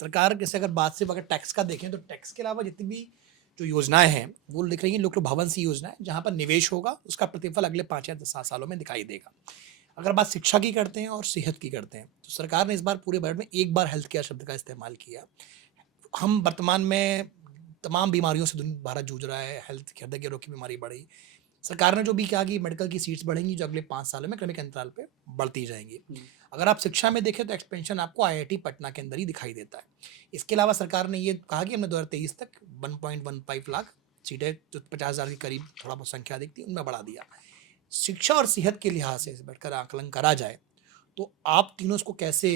सरकार जैसे अगर बात सिर्फ अगर टैक्स का देखें तो टैक्स के अलावा जितनी भी जो योजनाएं हैं वो लिख रही हैं लोक भवन सी योजना है जहां पर निवेश होगा उसका प्रतिफल अगले 5 या 7 सालों में दिखाई देगा। अगर बात शिक्षा की करते हैं और सेहत की करते हैं तो सरकार ने इस बार पूरे बजट में एक बार हेल्थ केयर शब्द का इस्तेमाल किया। हम वर्तमान में तमाम बीमारियों से भारत जूझ रहा है, हेल्थ हृदय के रोग की बीमारी बढ़ी। सरकार ने जो भी कहा कि मेडिकल की सीट्स बढ़ेंगी जो अगले 5 सालों में क्रमिक अंतराल पे बढ़ती जाएंगी। अगर आप शिक्षा में देखें तो एक्सपेंशन आपको आईआईटी पटना के अंदर ही दिखाई देता है। इसके अलावा सरकार ने ये कहा कि हमने 2023 तक 1.15 लाख सीटें जो 50,000 के करीब थोड़ा बहुत संख्या दिखती उनमें बढ़ा दिया। शिक्षा और सेहत के लिहाज से बैठकर आकलन करा जाए तो आप तीनों इसको कैसे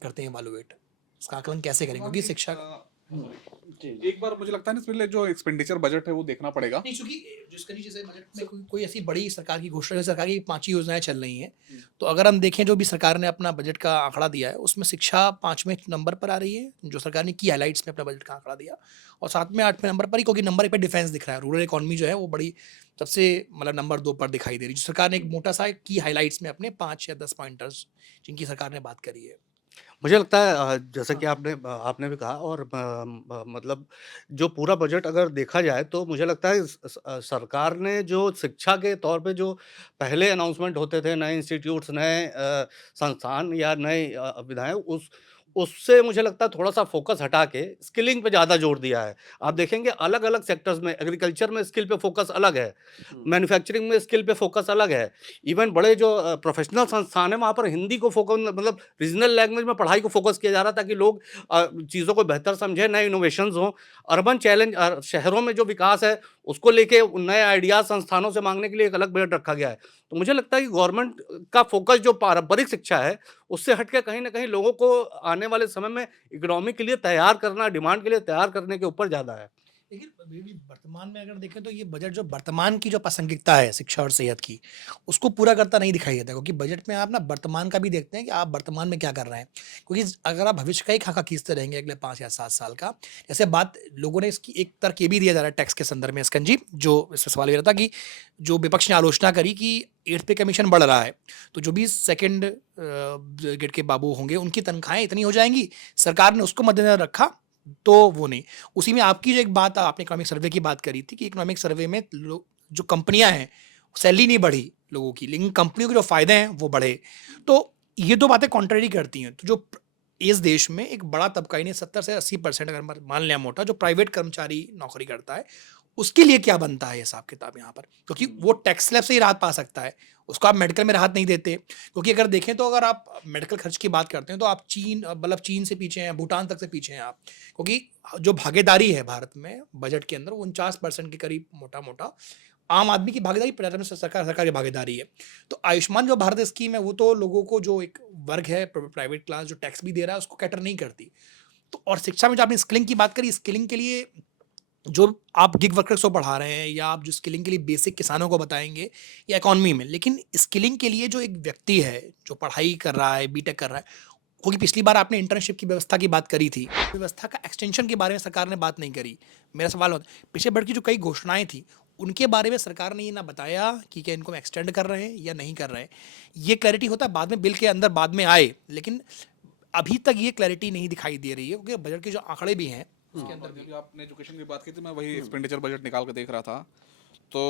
करते हैं इवैल्यूएट, इसका आकलन कैसे करेंगे क्योंकि शिक्षा जी, एक बार मुझे लगता है ना इसमें लिए जो एक्सपेंडिचर बजट है वो देखना पड़ेगा। नहीं, चूँकि जिस कनी जैसे बजट में कोई ऐसी बड़ी सरकार की घोषणा सरकार की 5 ही योजनाएँ चल रही हैं। तो अगर हम देखें जो भी सरकार ने अपना बजट का आंकड़ा दिया है, उसमें शिक्षा 5वें नंबर पर आ रही है, जो सरकार ने की हाइलाइट्स में अपना बजट का आंकड़ा दिया और 7वें 8वें नंबर पर ही क्योंकि नंबर 1 पे डिफेंस दिख रहा है। रूरल इकॉनमी जो है वो बड़ी सबसे मतलब नंबर 2 पर दिखाई दे रही है। जो सरकार ने एक मोटा-सा की हाइलाइट्स में अपने 5 या 10 पॉइंटर्स जिनकी सरकार ने बात करी है। मुझे लगता है जैसा कि हाँ। आपने भी कहा और मतलब जो पूरा बजट अगर देखा जाए तो मुझे लगता है सरकार ने जो शिक्षा के तौर पे जो पहले अनाउंसमेंट होते थे, नए इंस्टीट्यूट्स, नए संस्थान या नए विधाएँ उससे मुझे लगता है थोड़ा-सा फ़ोकस हटा के स्किलिंग पे ज़्यादा जोर दिया है। आप देखेंगे अलग-अलग सेक्टर्स में एग्रीकल्चर में स्किल पे फ़ोकस अलग है, मैन्युफैक्चरिंग में स्किल पे फ़ोकस अलग है। इवन बड़े जो प्रोफ़ेशनल संस्थान हैं, वहाँ पर हिंदी को मतलब रीजनल लैंग्वेज में पढ़ाई को फ़ोकस किया जा रहा है ताकि लोग चीज़ों को बेहतर समझें, नए इनोवेशंस हों। अर्बन चैलेंज शहरों में जो विकास है, उसको लेके नए आइडियाज़ संस्थानों से माँगने के लिए एक अलग बजट रखा गया है। तो मुझे लगता है कि गवर्नमेंट का फ़ोकस जो पारंपरिक शिक्षा है, उससे हट के कहीं न कहीं लोगों को आने वाले समय में इकोनॉमी के लिए तैयार करना, डिमांड के लिए तैयार करने के ऊपर ज़्यादा है। लेकिन अभी भी वर्तमान में अगर देखें तो ये बजट जो वर्तमान की जो प्रासंगिकता है शिक्षा और सेहत की, उसको पूरा करता नहीं दिखाई देता क्योंकि बजट में आप ना वर्तमान का भी देखते हैं कि आप वर्तमान में क्या कर रहे हैं। क्योंकि अगर आप भविष्य का ही खाका खींचते रहेंगे अगले 5 या 7 साल का, जैसे बात लोगों ने इसकी एक तर्क ये भी दिया जा रहा है टैक्स के संदर्भ में स्कंजी, जो इससे सवाल ये रहा था कि जो विपक्ष ने आलोचना करी कि 8th पे कमीशन बढ़ रहा है, तो जो भी सेकंड ग्रेड के बाबू होंगे उनकी तनख्वाहें इतनी हो जाएँगी, सरकार ने उसको मद्देनज़र रखा तो वो नहीं। उसी में आपकी जो एक बात आपने इकोनॉमिक सर्वे की बात करी थी कि इकोनॉमिक सर्वे में लो जो कंपनियाँ हैं, सैलरी नहीं बढ़ी लोगों की, लेकिन कंपनियों के जो फ़ायदे हैं वो बढ़े। तो ये 2 बातें कॉन्ट्ररी करती हैं। तो जो इस देश में एक बड़ा तबका यानी 70 से 80% अगर मान लें मोटा जो प्राइवेट कर्मचारी नौकरी करता है, उसके लिए क्या बनता है हिसाब-किताब यहाँ पर? क्योंकि वो टैक्स स्लैब से ही राहत पा सकता है। उसको आप मेडिकल में राहत नहीं देते, क्योंकि अगर देखें तो अगर आप मेडिकल खर्च की बात करते हैं तो आप चीन मतलब चीन से पीछे हैं, भूटान तक से पीछे हैं आप। क्योंकि जो भागीदारी है भारत में बजट के अंदर वो 49% के करीब मोटा-मोटा आम आदमी की भागीदारी 50% सरकार की भागीदारी है। तो आयुष्मान जो भारत स्कीम है वो तो लोगों को जो एक वर्ग है प्राइवेट क्लास जो टैक्स भी दे रहा है उसको कैटर नहीं करती। तो और शिक्षा में जो आपने स्किलिंग की बात करी, स्किलिंग के लिए जो आप गिग वर्कर्स को पढ़ा रहे हैं या आप जो स्किलिंग के लिए बेसिक किसानों को बताएँगे या इकोनॉमी में, लेकिन स्किलिंग के लिए जो एक व्यक्ति है, जो पढ़ाई कर रहा है, बीटेक कर रहा है, क्योंकि पिछली बार आपने इंटर्नशिप की व्यवस्था की बात करी थी, व्यवस्था का एक्सटेंशन के बारे में सरकार ने बात नहीं करी। मेरा सवाल होता है, पिछले बजट की जो कई घोषणाएँ थी, उनके बारे में सरकार ने ये ना बताया कि क्या इनको हम एक्सटेंड कर रहे हैं या नहीं कर रहे हैं। ये क्लैरिटी होता है बाद में बिल के अंदर बाद में आए, लेकिन अभी तक ये क्लैरिटी नहीं दिखाई दे रही है क्योंकि बजट के जो आंकड़े भी हैं, उसके अंदर अभी भी आपने एजुकेशन की बात की थी, मैं वही एक्सपेंडिचर बजट निकाल के देख रहा था। तो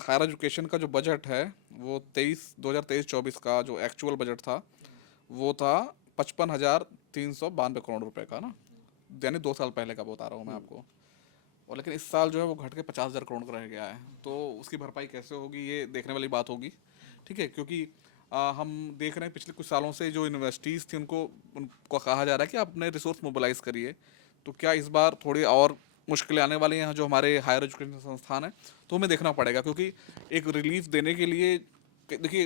हायर एजुकेशन का जो बजट है वो 2023-24 का जो एक्चुअल बजट था वो था 55,392 करोड़ रुपए का ना, यानी 2 साल पहले का बता रहा हूँ मैं आपको। और लेकिन इस साल जो है वो घट के 50,000 करोड़ का रह गया है। तो उसकी भरपाई कैसे होगी ये देखने वाली बात होगी। ठीक है, क्योंकि हम देख रहे हैं पिछले कुछ सालों से जो यूनिवर्सिटीज़ थी उनको कहा जा रहा है कि आप अपने रिसोर्स मोबिलाइज करिए। तो क्या इस बार थोड़ी और मुश्किलें आने वाली हैं जो हमारे हायर एजुकेशन संस्थान हैं, तो हमें देखना पड़ेगा क्योंकि एक रिलीफ देने के लिए देखिए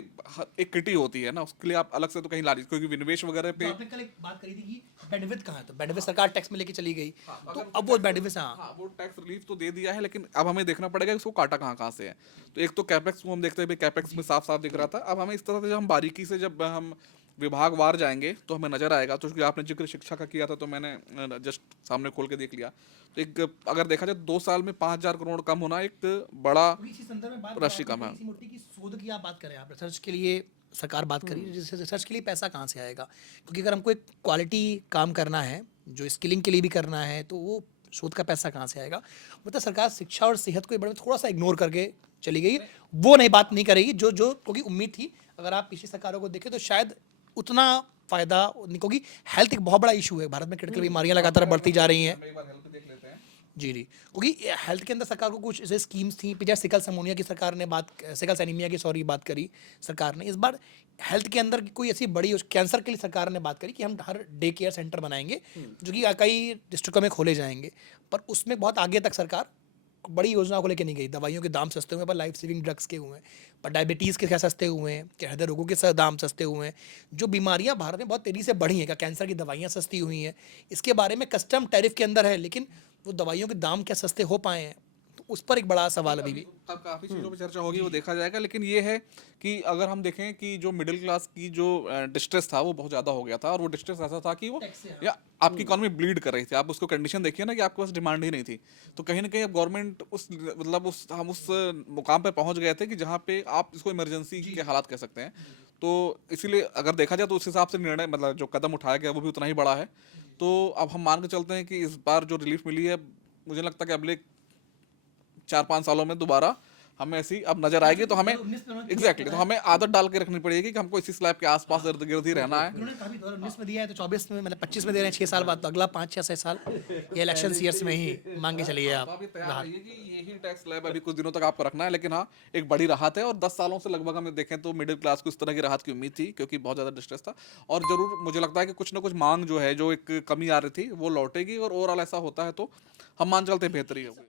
एक किटी होती है ना, उसके लिए आप अलग से तो कहीं ला लीजिए क्योंकि विनिवेश वगैरह जो पे। आपने कल एक बात करी थी कि बेनिफिट कहाँ है, तो बेनिफिट सरकार टैक्स में लेके चली गई। हाँ, तो अगर अब वो टैक्स, बेनिफिट हाँ, हाँ वो टैक्स रिलीफ तो दे दिया है लेकिन अब हमें देखना पड़ेगा कि उसको काटा कहाँ कहाँ से है। तो एक तो कैपेक्स को हम देखते हैं भाई, कैपेक्स में साफ साफ दिख रहा था। अब हमें इस तरह से जब हम बारीकी से जब हम विभागवार जाएंगे तो हमें नजर आएगा। तो क्योंकि आपने जिक्र शिक्षा का किया था तो मैंने जस्ट सामने खोल के देख लिया। तो एक अगर देखा जाए 2 साल में 5,000 करोड़ कम होना एक बड़ा क्योंकि इसी संदर्भ में बात जब राशि आपने कम है। कही इसी मुट्ठी की शोध की आप बात करें, आप रिसर्च के लिए सरकार बात करी, जैसे रिसर्च के लिए पैसा कहाँ से आएगा? क्योंकि अगर हमको एक क्वालिटी काम करना है, जो स्किलिंग के लिए भी करना है, तो वो शोध का पैसा कहाँ से आएगा? मतलब सरकार शिक्षा और सेहत को एक बारे में थोड़ा-सा इग्नोर करके चली गई। वो नहीं बात नहीं करेगी जो जो क्योंकि उम्मीद थी, अगर आप पिछली सरकारों को देखें तो शायद उतना फ़ायदा नहीं, क्योंकि हेल्थ एक बहुत बड़ा इश्यू है। भारत में क्रिटिकल बीमारियाँ लगातार बढ़ती जा रही हैं। हम एक बार हेल्थ देख लेते हैं। जी, जी। क्योंकि हेल्थ के अंदर सरकार को कुछ ऐसे स्कीम्स थी, जैसे सिकल सेमोनिया की सरकार ने सिकल एनीमिया की सॉरी बात करी सरकार ने। इस बार हेल्थ के अंदर की कोई ऐसी बड़ी कैंसर के लिए सरकार ने बात करी कि हम हर डे केयर सेंटर बनाएँगे, जो कि कई डिस्ट्रिक्टों में खोले जाएँगे। पर उसमें बहुत आगे तक सरकार बड़ी योजनाओं को लेके नहीं गई। दवाइयों के दाम सस्ते हुए हैं, पर लाइफ सेविंग ड्रग्स के हुए हैं, पर डायबिटीज़ के क्या सस्ते हुए हैं, क्या हृदय रोगों के दाम सस्ते हुए हैं। जो बीमारियां भारत में बहुत तेज़ी से बढ़ी हैं, क्या कैंसर की दवाइयां सस्ती हुई हैं, इसके बारे में कस्टम टैरिफ के अंदर है, लेकिन वो दवाइयों के दाम क्या सस्ते हो पाए हैं, तो उस पर एक बड़ा सवाल अभी भी। अब काफ़ी चीज़ों पे चर्चा होगी, वो देखा जाएगा। लेकिन ये है कि अगर हम देखें कि जो मिडिल क्लास की जो डिस्ट्रेस था वो बहुत ज़्यादा हो गया था, और वो डिस्ट्रेस ऐसा था कि वो या आपकी इकॉनमी ब्लीड कर रही थी। आप उसको कंडीशन देखिए ना कि आपके पास डिमांड ही नहीं थी। तो कहीं ना कहीं अब गवर्नमेंट उस मतलब उस हम उस मुकाम पे पहुंच गए थे कि जहाँ पे आप इसको इमरजेंसी के हालात कह सकते हैं। तो इसीलिए अगर देखा जाए तो उस हिसाब से निर्णय मतलब जो कदम उठाया गया वो भी उतना ही बड़ा है। तो अब हम मान के चलते हैं कि इस बार जो रिलीफ मिली है, मुझे लगता है कि अगले 4-5 सालों में दोबारा हमें ऐसी अब नजर आएगी। तो हमें एग्जैक्टली तो हमें आदत डाल के रखनी पड़ेगी कि हमको इसी स्लैब के आसपास इर्द गिर्द ही रहना है। उन्होंने काफी 2019 में दिया है, तो 24 में मतलब 25 में दे रहे हैं, 6 साल बाद, तो अगला 5-6 साल ये इलेक्शन ईयर्स में ही मांग के चलिए तो आप। आप ये तैयार रहिए कि यही टैक्स स्लैब अभी कुछ दिनों तक आपको रखना है। लेकिन हाँ, एक बड़ी राहत है, और 10 सालों से लगभग हमें देखें तो मिडिल क्लास को इस तरह की राहत की उम्मीद थी, क्योंकि बहुत ज़्यादा डिस्ट्रेस था। और ज़रूर मुझे लगता है कि कुछ ना कुछ मांग जो है, जो एक कमी आ रही थी, वो लौटेगी, और ओवरऑल ऐसा होता है तो हम मान चलते हैं बेहतरी होगी।